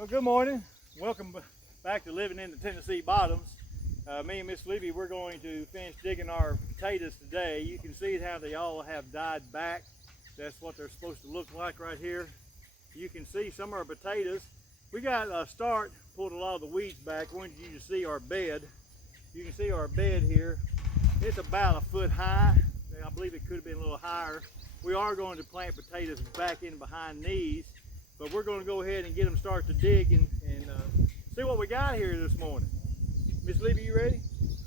Well, good morning. Welcome back to Living in the Tennessee Bottoms. Me and Miss Libby, we're going to finish digging our potatoes today. You can see how they all have died back. That's what they're supposed to look like right here. You can see some of our potatoes. We got a start, pulled a lot of the weeds back. I wanted you to see our bed. You can see our bed here. It's about a foot high. I believe it could have been a little higher. We are going to plant potatoes back in behind these. But we're going to go ahead and get them started to dig and see what we got here this morning. Miss Libby, you ready?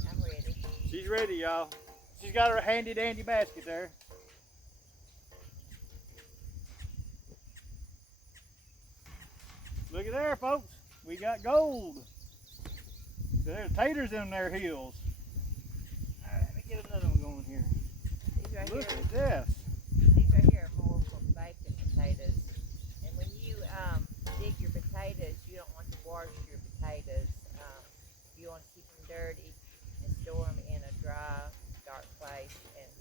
I'm ready. She's ready, y'all. She's got her handy dandy basket there. Look at there, folks. We got gold. There's taters in their heels. All right, let me get another one going here. These right Look here, at this. these right here are more for bacon potatoes. And when you dig your potatoes, you don't want to wash your potatoes. You want to keep them dirty and store them in a dry, dark place. And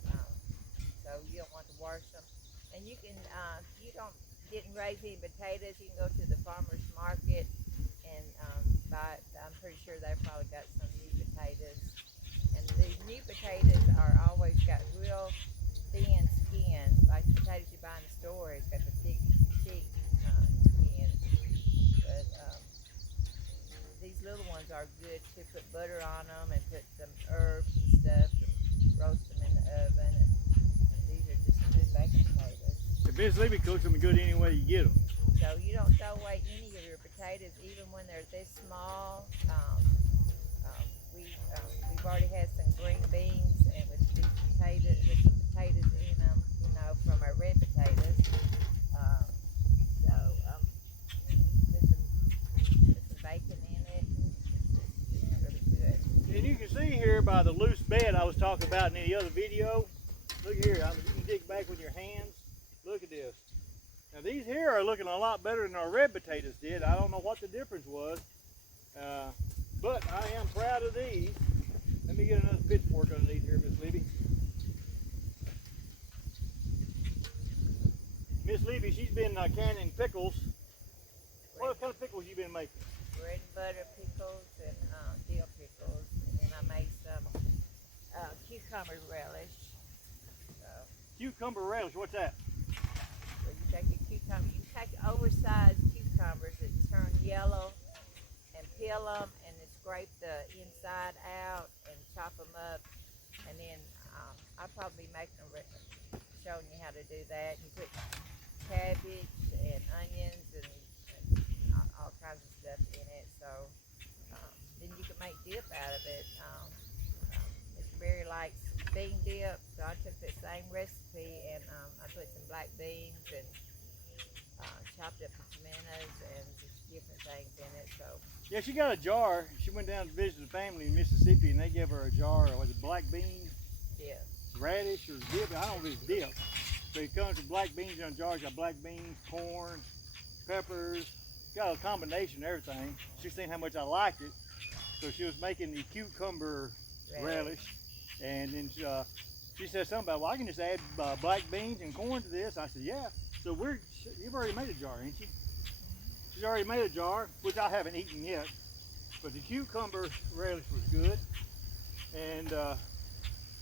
so you don't want to wash them. And you can, if you didn't raise any potatoes, you can go to the farmer's market and buy. I'm pretty sure they probably got some new potatoes. And the new potatoes are always got real thin skin, like the potatoes you buy in the store. It's got the thick skin. But these little ones are good to put butter on them and put some herbs and stuff and roast them in the oven. And these are just good bacon potatoes. If Miss Libby cooks them good any way you get them. So you don't throw away any of your potatoes, even when they're this small. We've already had some green beans and with these potatoes, with some potatoes in them, you know, from our red potatoes. Put some bacon in it, and it's really good. And you can see here by the loose bed I was talking about in the other video. Look here, you can dig back with your hands. Look at this. Now these here are looking a lot better than our red potatoes did. I don't know what the difference was, but I am proud of these. Let me get another pitchfork underneath here, Miss Libby. Miss Libby, she's been canning pickles. What kind of pickles you been making? Bread and butter pickles and dill pickles, and then I made some cucumber relish. So, Cucumber relish, what's that? so you take a cucumber, you take oversized cucumbers that turn yellow, and peel them, and then scrape the inside out, and chop them up, and then I'll probably be making showing you how to do that. You put cabbage and onions and all kinds of stuff in it. So then you can make dip out of it. Mr. Berry likes bean dip, so I took that same recipe and I put some black beans and chopped up the tomatoes and just different things in it. So Yeah, she got a jar. She went down to visit a family in Mississippi, and they gave her a jar of black beans, dip. radish, or dip. I don't know if it's dip. But it comes with black beans in a jar. It's got black beans, corn, peppers. Got a combination of everything. She's seen how much I liked it. So she was making the cucumber relish. And then she said something about, well, I can just add black beans and corn to this. I said, yeah. So you've already made a jar, ain't you? She's already made a jar, which I haven't eaten yet. But the cucumber relish was good. And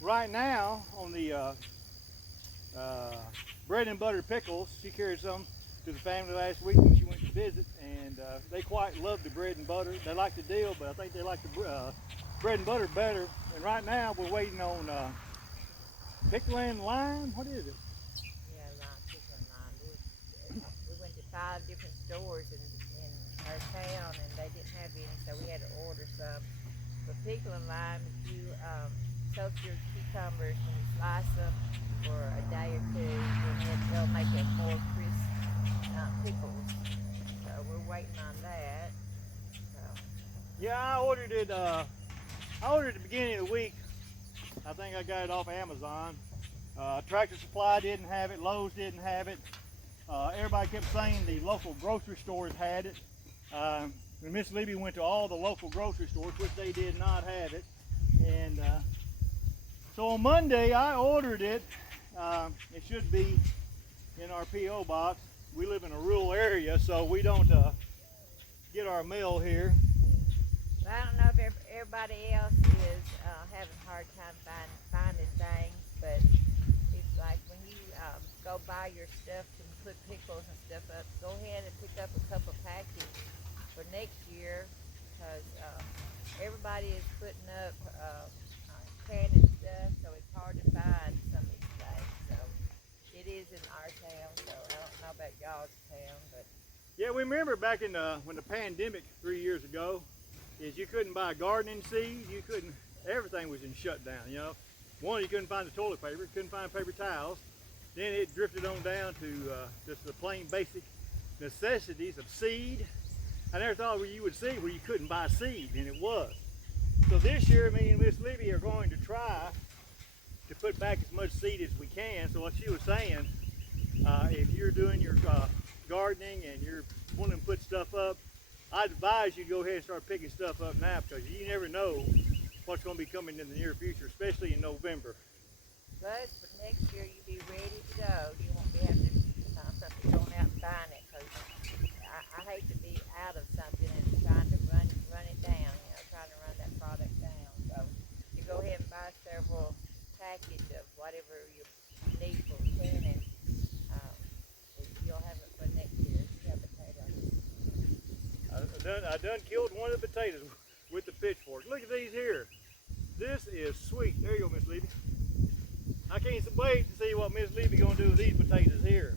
right now, on the bread and butter pickles, she carried some to the family last week when she went to visit, and they quite love the bread and butter. They like the deal, but I think they like the bread and butter better. And right now, we're waiting on pickle and lime. What is it? Yeah, pickle and lime. We went to 5 different stores in our town, and they didn't have any, so we had to order some. For pickle and lime, if you soak your cucumbers and you slice them for a day or two, then they'll make a more crisp pickles. So we're waiting on that. So. Yeah, I ordered it. I ordered at the beginning of the week. I think I got it off Amazon. Tractor Supply didn't have it. Lowe's didn't have it. Everybody kept saying the local grocery stores had it. Miss Libby went to all the local grocery stores, which they did not have it. And so on Monday, I ordered it. It should be in our P.O. box. We live in a rural area, so we don't get our mill here. Well, I don't know if everybody else is having a hard time finding things, but it's like when you go buy your stuff to put pickles and stuff up, go ahead and pick up a couple packets for next year, because everybody is putting up canning stuff, so it's hard to find some of these things. So it is in our town, so I don't know about y'all's town, but Yeah, we remember back in when the pandemic 3 years ago, is you couldn't buy gardening seeds, you couldn't, everything was in shutdown, you know. One, you couldn't find the toilet paper, couldn't find paper towels. Then it drifted on down to just the plain basic necessities of seed. I never thought where you would see where you couldn't buy seed, and it was. So this year, me and Miss Libby are going to try to put back as much seed as we can. So what she was saying, if you're doing your gardening and you're wanting to put stuff up, I'd advise you to go ahead and start picking stuff up now, because you never know what's going to be coming in the near future, especially in November. plus for next year you'll be ready to go. You won't be having to going out and buying it, because I hate to be out of something and trying to run it down, you know, trying to run that product down. So you go ahead and buy several packages of whatever you need for canning. You'll have it for next year. You have potatoes. I done killed one of the potatoes with the pitchfork. Look at these here. This is sweet. There you go, Miss Libby. I can't wait to see what Miss Libby gonna do with these potatoes here.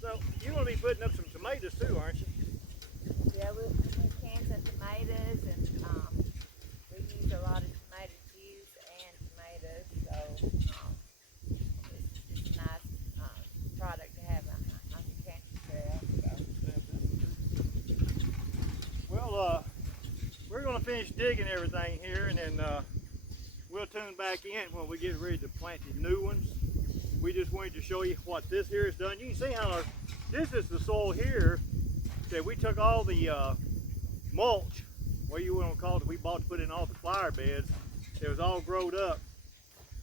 So you're gonna be putting up some tomatoes too, aren't you? Yeah, we can some tomatoes, and we use a lot of tomato juice and tomatoes, so it's just a nice product to have on your pantry trail. So. Well, we're gonna finish digging everything here, and then we'll tune back in when we get ready to plant the new ones. We just wanted to show you what this here is done. You can see how this is the soil here that we took all the mulch, what you want to call it, we bought to put in all the flower beds. It was all growed up.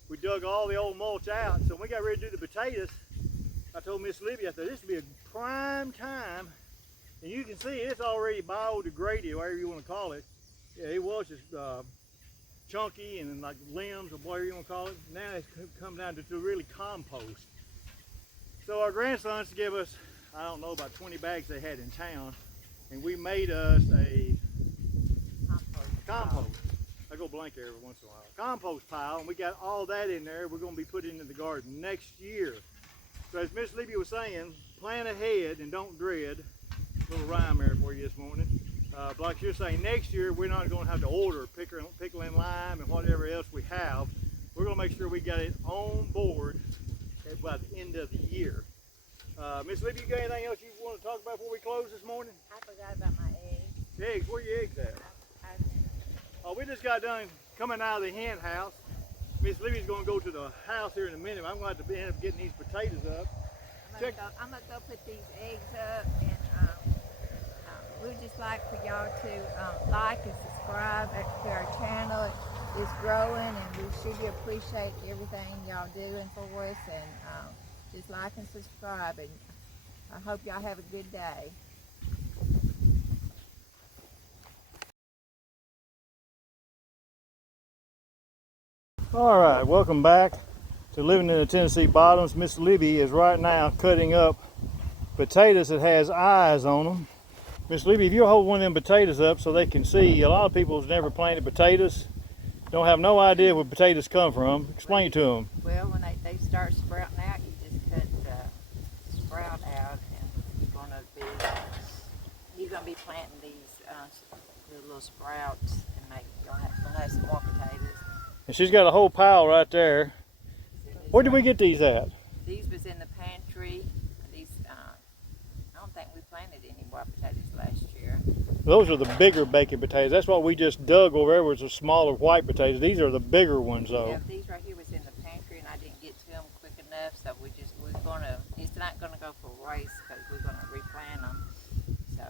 We dug all the old mulch out, so when we got ready to do the potatoes, I told Miss Libby, I thought this would be a prime time. And you can see it's already biodegraded, whatever you want to call it. Yeah, it was just chunky and like limbs or whatever you want to call it. Now it's come down to really compost. So our grandsons gave us, I don't know, about 20 bags they had in town, and we made us a compost. I go blank every once in a while. Compost pile, and we got all that in there. We're going to be putting in the garden next year. So as Miss Libby was saying, plan ahead and don't dread. Little rhyme there for you this morning. Like you're saying, next year we're not going to have to order pickle and lime and whatever else we have. We're going to make sure we got it on board by the end of the year. Miss Libby, you got anything else you want to talk about before we close this morning? I forgot about my eggs. Eggs, where are your eggs at? Oh, we just got done coming out of the hen house. Miss Libby's going to go to the house here in a minute. I'm going to have to end up getting these potatoes up. I'm going to go put these eggs up, and we'd just like for y'all to like and subscribe to our channel. It's growing, and we surely appreciate everything y'all doing for us, and just like and subscribe, and I hope y'all have a good day. All right, welcome back to Living in the Tennessee Bottoms. Miss Libby is right now cutting up potatoes that has eyes on them. Miss Libby, if you'll hold one of them potatoes up so they can see, a lot of people who's never planted potatoes don't have no idea where potatoes come from. Explain it to them. Well, when they start sprouting out, you just cut the sprout out, and you're gonna be planting these little sprouts, and you'll have some more potatoes. And she's got a whole pile right there. Where did we get these at? These was in the pantry. I don't think we planted any more potatoes last year. Those are the bigger baking potatoes. That's what we just dug over there, was the smaller white potatoes. These are the bigger ones though. Yeah, these right here was in the pantry, and I didn't get to them quick enough, so it's not gonna go for waste, because we're gonna replant them. So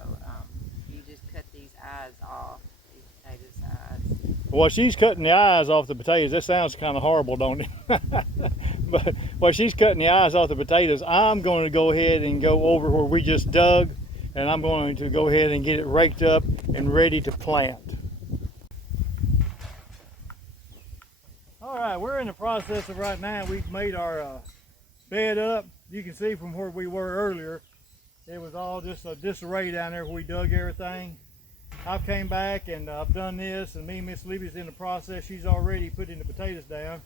you just cut these eyes off, these potatoes' eyes. Well, she's cutting the eyes off the potatoes. That sounds kind of horrible, don't it? But while she's cutting the eyes off the potatoes, I'm going to go ahead and go over where we just dug and I'm going to go ahead and get it raked up and ready to plant. All right, we're in the process of right now, we've made our bed up. You can see from where we were earlier, it was all just a disarray down there where we dug everything. I've came back and I've done this, and me and Miss Libby's in the process. She's already putting the potatoes down.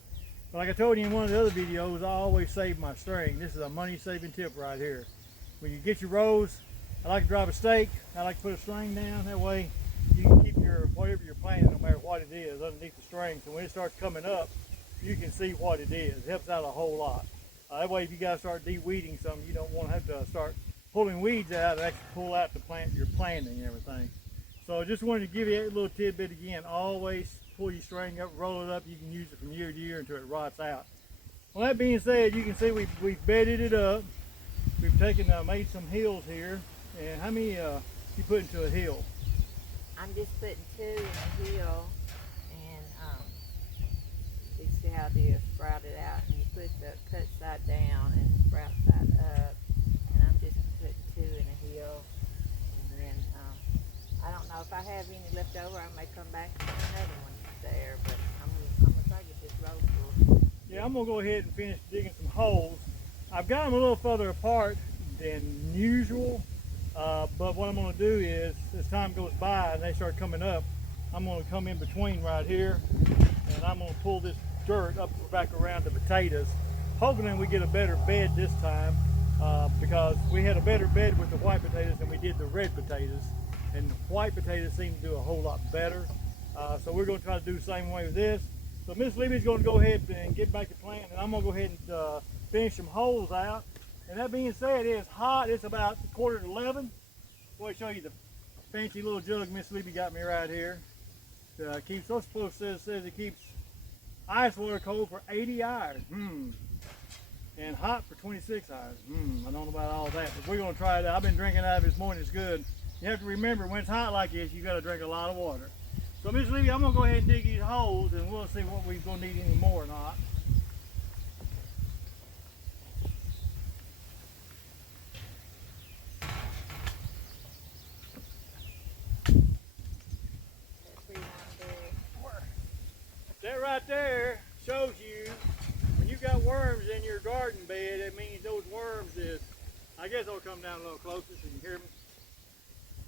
But like I told you in one of the other videos, I always save my string. This is a money-saving tip right here. When you get your rows, I like to drive a stake. I like to put a string down. That way you can keep your whatever you're planting, no matter what it is, underneath the string. So when it starts coming up, you can see what it is. It helps out a whole lot. That way if you guys start de-weeding something, you don't want to have to start pulling weeds out and actually pull out the plant you're planting and everything. So I just wanted to give you a little tidbit again. Always pull your string up, roll it up. You can use it from year to year until it rots out. Well, that being said, you can see we've bedded it up. We've taken, made some hills here. And how many you put into a hill? I'm just putting 2 in a hill, and you see how they're sprouted out, and you put the cut side down and the sprout side up, and I'm just putting 2 in a hill, and then I don't know if I have any left over. I may come back and put another one there, but I'm gonna try to get this row full. Yeah, I'm gonna go ahead and finish digging some holes. I've got them a little further apart than usual, but what I'm gonna do is, as time goes by and they start coming up, I'm gonna come in between right here, and I'm gonna pull this dirt up back around the potatoes, hoping we get a better bed this time, because we had a better bed with the white potatoes than we did the red potatoes, and the white potatoes seem to do a whole lot better. So we're going to try to do the same way with this. So Miss Libby's going to go ahead and get back to planting, and I'm going to go ahead and finish some holes out. And that being said, it's hot. It's about 11:15. Boy, show you the fancy little jug Miss Libby got me right here. Keeps, what's supposed to says it keeps ice water cold for 80 hours. And hot for 26 hours. I don't know about all that, but we're going to try it out. I've been drinking out of it this morning. It's good. You have to remember, when it's hot like this, you got to drink a lot of water. So Miss Libby, I'm going to go ahead and dig these holes, and we'll see what we're going to need any more or not. That right there shows you when you got worms in your garden bed, it means those worms is, I guess I'll come down a little closer so you can hear me.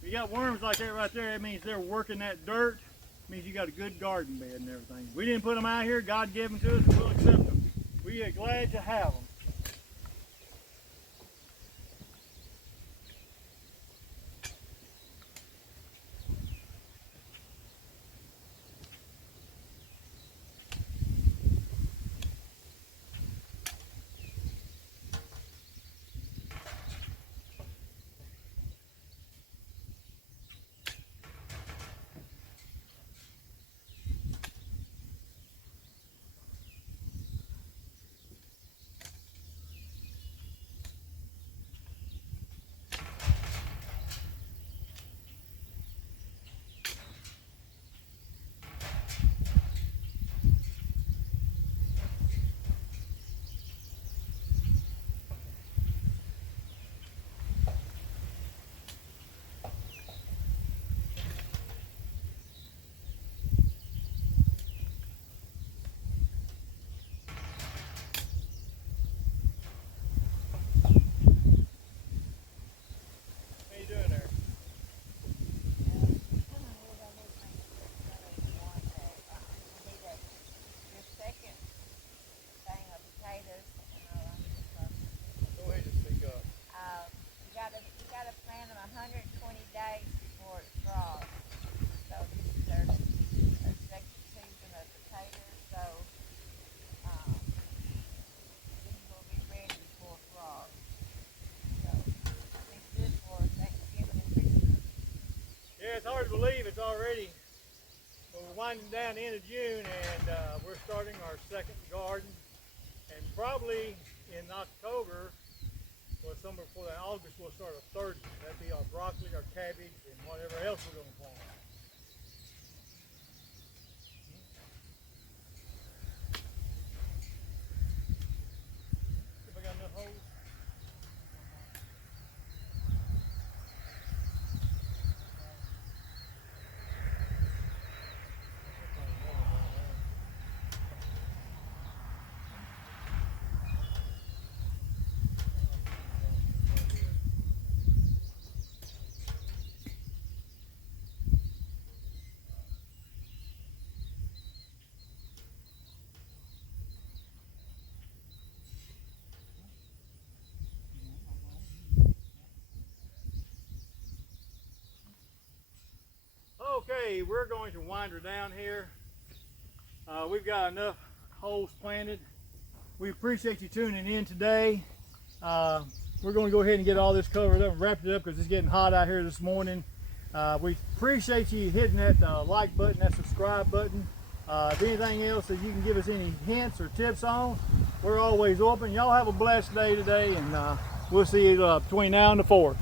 If you got worms like that right there, it means they're working that dirt. It means you got a good garden bed and everything. We didn't put them out here. God gave them to us, and we'll accept them. We are glad to have them. It's hard to believe it's already, but we're winding down the end of June, and we're starting our second garden, and probably in October, or somewhere before that, August, we'll start a third one. That'd be our broccoli, our cabbage, and whatever else we're going to plant. If I got enough holes? we're going to wind her down here. We've got enough holes planted. We appreciate you tuning in today. We're going to go ahead and get all this covered up and wrapped it up because it's getting hot out here this morning. We appreciate you hitting that like button, that subscribe button. If anything else that you can give us any hints or tips on, we're always open. Y'all have a blessed day today, and we'll see you between now and the 4th.